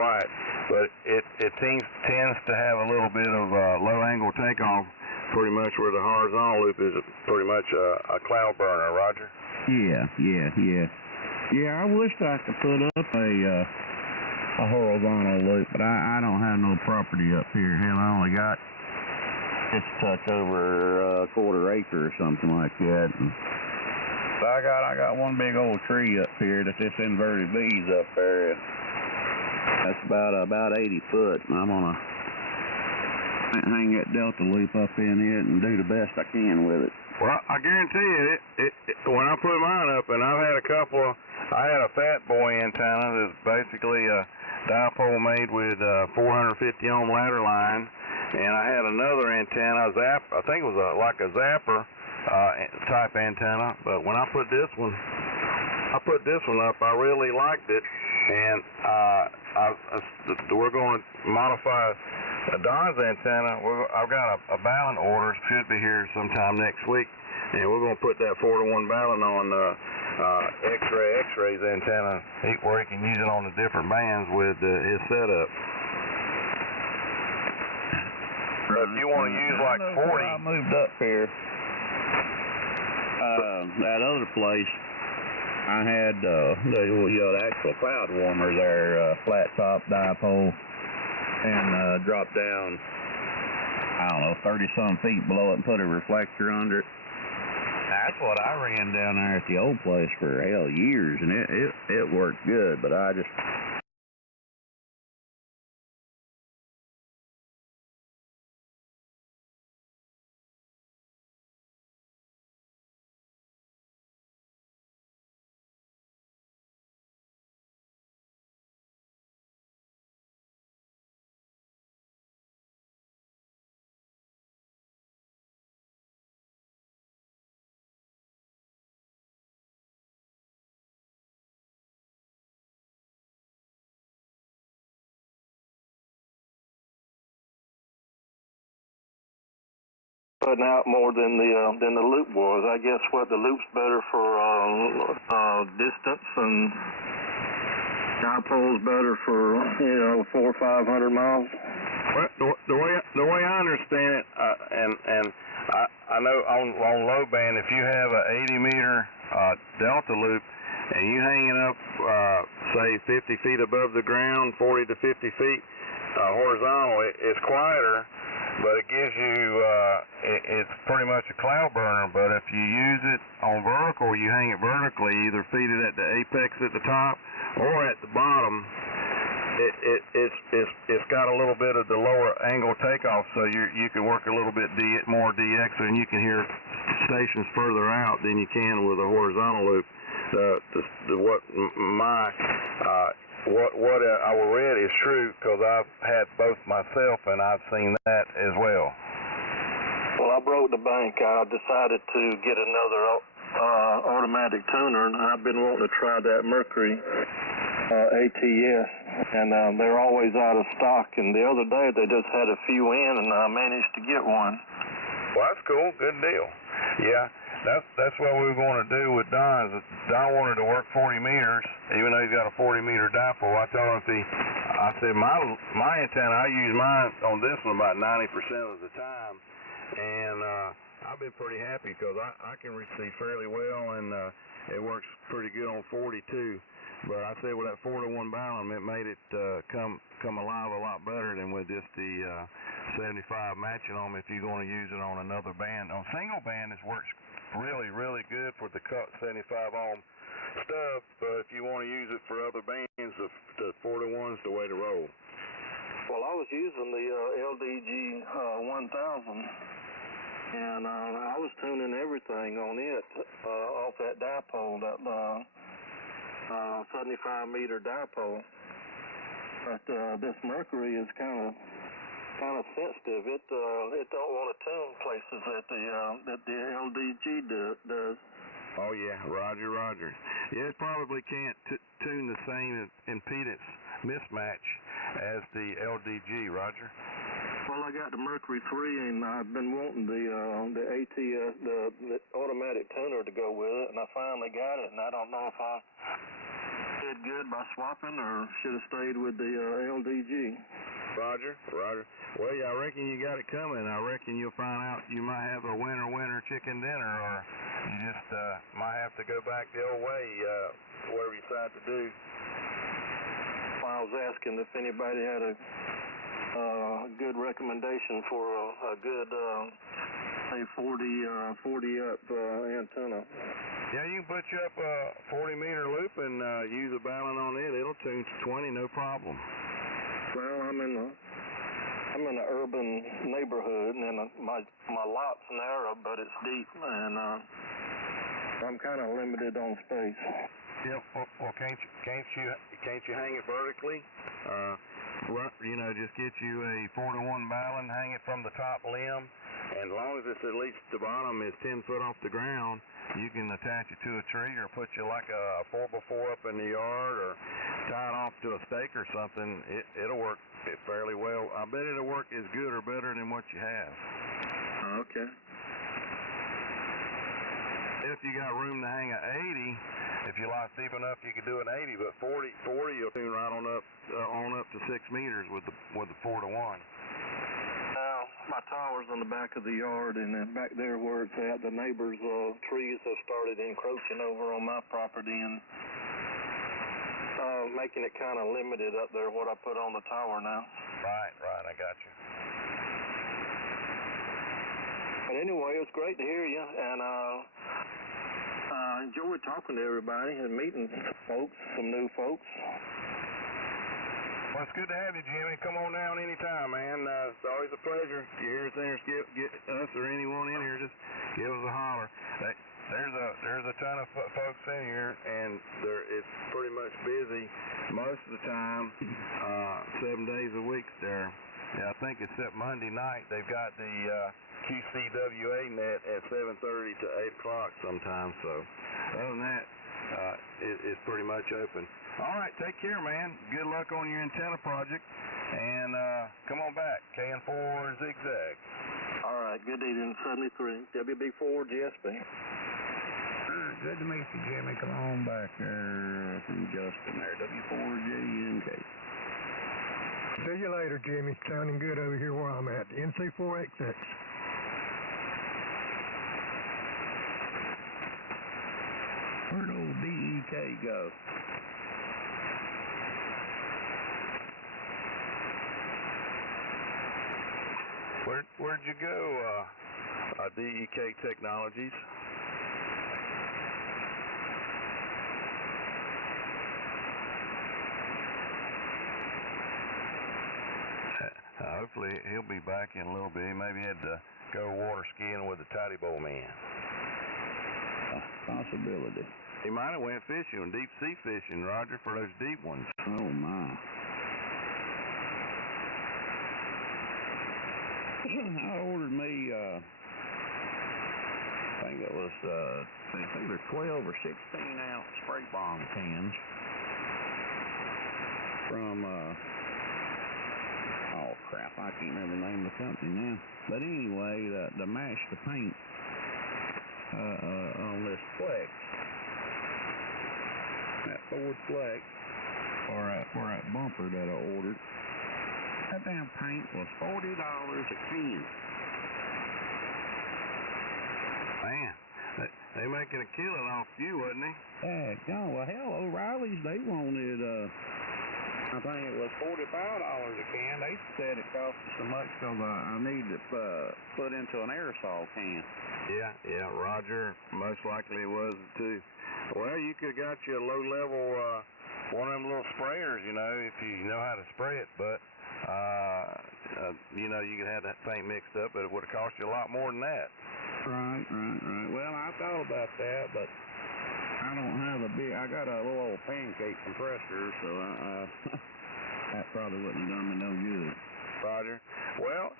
right, but it tends to have a little bit of low angle takeoff, pretty much where the horizontal loop is pretty much a cloud burner, Roger. Yeah, I wished I could put up a horizontal loop, but I don't have no property up here. Hell, I only got just a touch over a quarter acre or something like that. And so I got one big old tree up here that's this inverted V's up there. That's about 80 foot, and I'm gonna hang that delta loop up in it and do the best I can with it. Well, I guarantee you, when I put mine up, and I've had a couple of, I had a Fat Boy antenna that's basically a dipole made with 450 ohm ladder line, and I had another antenna, I think it was like a zapper type antenna, but when I put this one up, I really liked it, and we're going to modify Don's antenna. I've got a balun order, should be here sometime next week, and we're going to put that 4-to-1 balun on X-Ray's antenna, where he can use it on the different bands with his setup. But if you want to use like 40... I moved up here. That other place, I had the actual cloud warmer there, flat top dipole, and dropped down, I don't know, 30-some feet below it and put a reflector under it. That's what I ran down there at the old place for, hell, years, and it worked good, but I just... Putting out more than the loop was. I guess the loop's better for distance, and dipole's better for 400 or 500 miles. Well, the way I understand it, and I know on low band, if you have a 80-meter delta loop and you hanging up say 50 feet above the ground, 40 to 50 feet horizontal, it's quieter. But it gives you, it's pretty much a cloud burner, but if you use it on vertical, you hang it vertically, either feed it at the apex at the top or at the bottom, it's got a little bit of the lower angle takeoff, so you can work a little bit more DX, and you can hear stations further out than you can with a horizontal loop. What I read is true, because I've had both myself and I've seen that as well. Well, I broke the bank. I decided to get another automatic tuner, and I've been wanting to try that Mercury ATS, and they're always out of stock. And the other day they just had a few in, and I managed to get one. Well, that's cool. Good deal. Yeah. That's what we were going to do with Don's. Don wanted to work 40 meters, even though he's got a 40-meter dipole. I told him I said my antenna, I use mine on this one about 90% of the time, and I've been pretty happy because I can receive fairly well, and it works pretty good on 40 too. But I said with that 4-to-1 balun, it made it come alive a lot better than with just the 75 matching them. If you're going to use it on another band, on single band, it works really good for the cut 75 ohm stuff, but if you want to use it for other bands, the 4-to-1's the way to roll. Well, I was using the LDG 1000, and I was tuning everything on it off that dipole, that 75-meter dipole. But this Mercury is kind of sensitive. It don't want to tune places that the LDG does. Oh yeah, Roger. Yeah, it probably can't tune the same impedance mismatch as the LDG, Roger. Well, I got the Mercury 3, and I've been wanting the ATS, the automatic tuner to go with it, and I finally got it, and I don't know if I did good by swapping, or should have stayed with the LDG. Roger. Well, yeah, I reckon you got it coming. I reckon you'll find out you might have a winner chicken dinner, or you just might have to go back the old way, whatever you decide to do. Well, I was asking if anybody had a good recommendation for a good, say, 40 up antenna. Yeah, you can put you up a 40-meter loop and use a balun on it. It'll tune to 20, no problem. Well, I'm in an urban neighborhood, and my lot's narrow, but it's deep, and I'm kind of limited on space. Yeah. Well, can't you hang it vertically? Just get you a 4-to-1 balun, hang it from the top limb, and as long as it's at least the bottom is 10 foot off the ground, you can attach it to a tree or put you like a 4x4 up in the yard or tie it off to a stake or something. It'll work fairly well. I bet it'll work as good or better than what you have. Okay. If you got room to hang a 80, if you lost deep enough, you could do an 80, but 40 you'll tune right on up to 6 meters with the 4-to-1. Now, my tower's on the back of the yard, and then back there where it's at, the neighbors' trees have started encroaching over on my property and making it kind of limited up there what I put on the tower now. Right, I got you. But anyway, it was great to hear you, and I enjoyed talking to everybody and meeting some new folks. Well, it's good to have you, Jimmy. Come on down anytime, man. It's always a pleasure. If you hear us there, get us or anyone in here, just give us a holler. There's a ton of folks in here, and it's pretty much busy most of the time, 7 days a week there. Yeah, I think except Monday night, they've got the QCWA net at 7:30 to 8 o'clock sometimes. So other than that, it's pretty much open. All right, take care, man. Good luck on your antenna project, and come on back, KN4 Zigzag. All right, good evening, 73, WB4 GSB. Good to meet you, Jimmy. Come on back there from Justin there, W4JNK. See you later, Jimmy. Sounding good over here where I'm at, NC4XX. Where'd old DEK go? Where'd you go, DEK Technologies? Hopefully he'll be back in a little bit. He maybe had to go water skiing with the Toddy Bowl man. Possibility. He might have went fishing, deep sea fishing, Roger, for those deep ones. Oh my. I ordered me I think it was either 12 or 16 ounce spray bomb cans from oh crap, I can't remember the name of the company now. But anyway, to match the paint on this Flex, that Ford Flex, for that bumper that I ordered, that damn paint was $40 a can. Man, they making a killing off you, wasn't they? Yeah, well, hell, O'Reilly's, they wanted, I think it was $45 a can. They said it cost me so much because I needed it put into an aerosol can. Yeah, Roger, most likely it was too. Well, you could have got you a low-level, one of them little sprayers, if you know how to spray it, but, you could have that paint mixed up, but it would have cost you a lot more than that. Right. Well, I thought about that, but I don't have I got a little old pancake compressor, so that probably wouldn't have done me no good. Roger. Well,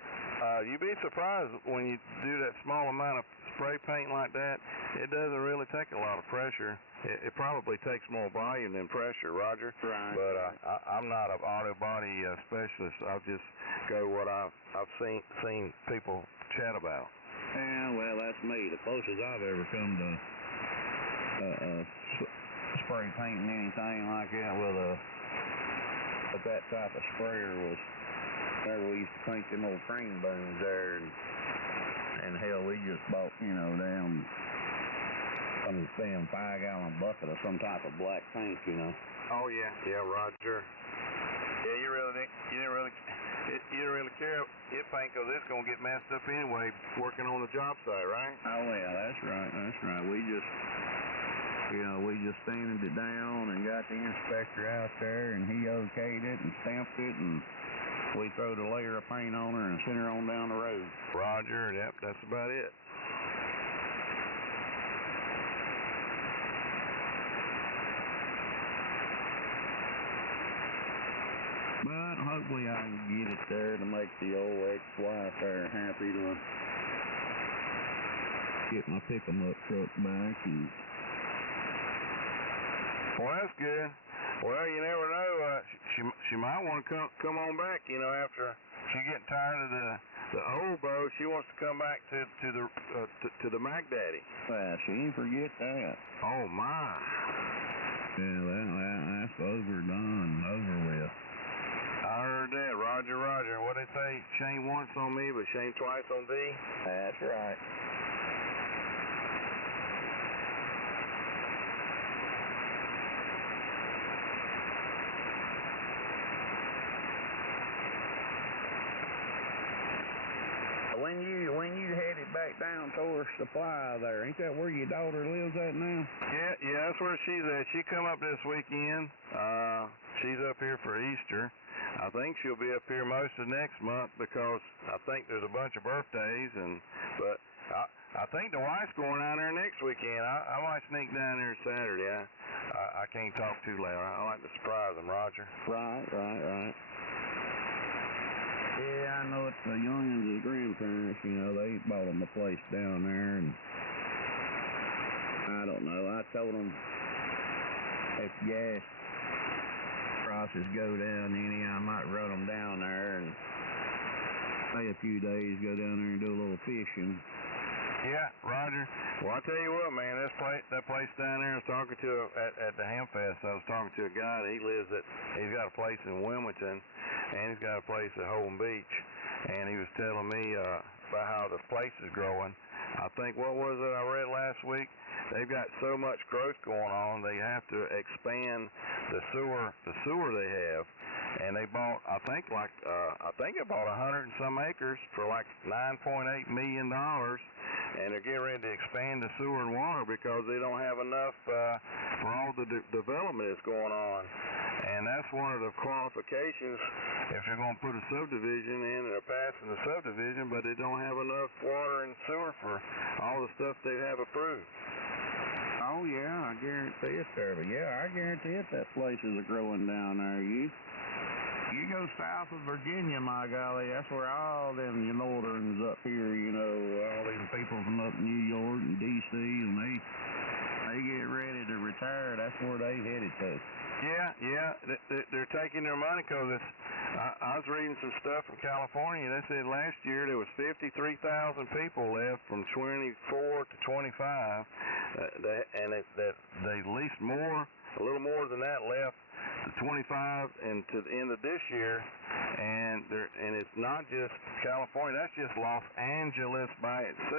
you'd be surprised when you do that small amount of spray paint like that. It doesn't really take a lot of pressure. It probably takes more volume than pressure, Roger. Right. But I'm not an auto body specialist. I'll just go what I've seen people chat about. Yeah, well, that's me. The closest I've ever come to spray painting anything like that with that type of sprayer was there. We used to paint them old crane booms there, and hell, we just bought, some damn 5-gallon bucket of some type of black paint, Oh yeah, Roger. Yeah, you didn't really care if paint, because it's gonna get messed up anyway working on the job site, right? Oh yeah, that's right. We just sanded it down and got the inspector out there, and he okayed it and stamped it, and we throwed a layer of paint on her and sent her on down the road. Roger, yep, that's about it. But hopefully I can get it there to make the old ex-wife there happy to get my pick-em-up truck back. And well, that's good. Well, you never know. She might want to come on back. After she getting tired of the old boat, she wants to come back to the Mac Daddy. Well, she ain't forget that. Oh my. Yeah, that's over with. I heard that. Roger. What they say? Shame once on me, but shame twice on thee. That's right. When you headed back down towards Supply there, ain't that where your daughter lives at now? Yeah, that's where she's at. She come up this weekend. She's up here for Easter. I think she'll be up here most of next month, because I think there's a bunch of birthdays, but I think the wife's going down there next weekend. I might sneak down there Saturday. I can't talk too loud. I like to surprise them, Roger. Right. Yeah, I know it's the youngins' grandparents, they bought them a place down there, and I don't know. I told them if gas prices go down any, I might run them down there and stay a few days, go down there and do a little fishing. Yeah, Roger. Well, I tell you what, man, that place down there, I was talking to at the Hamfest. I was talking to a guy that he's got a place in Wilmington, and he's got a place at Holden Beach, and he was telling me about how the place is growing. I think, what was it I read last week? They've got so much growth going on, they have to expand the sewer they have, and they bought, I think they bought 100 and some acres for like $9.8 million. And they're getting ready to expand the sewer and water because they don't have enough for all the development that's going on. And that's one of the qualifications if you're going to put a subdivision in, and they're passing the subdivision, but they don't have enough water and sewer for all the stuff they have approved. Oh, yeah, I guarantee it, sir. But, yeah, I guarantee it, that place is growing down there. You go south of Virginia, my golly, that's where all them northerns up here, all these people from up New York and D.C., and they get ready to retire, that's where they headed to. Yeah, they're taking their money, because I was reading some stuff from California. They said last year there was 53,000 people left from 24 to 25, and they leased a little more than that left to 25 and to the end of this year, and it's not just California. That's just Los Angeles by itself.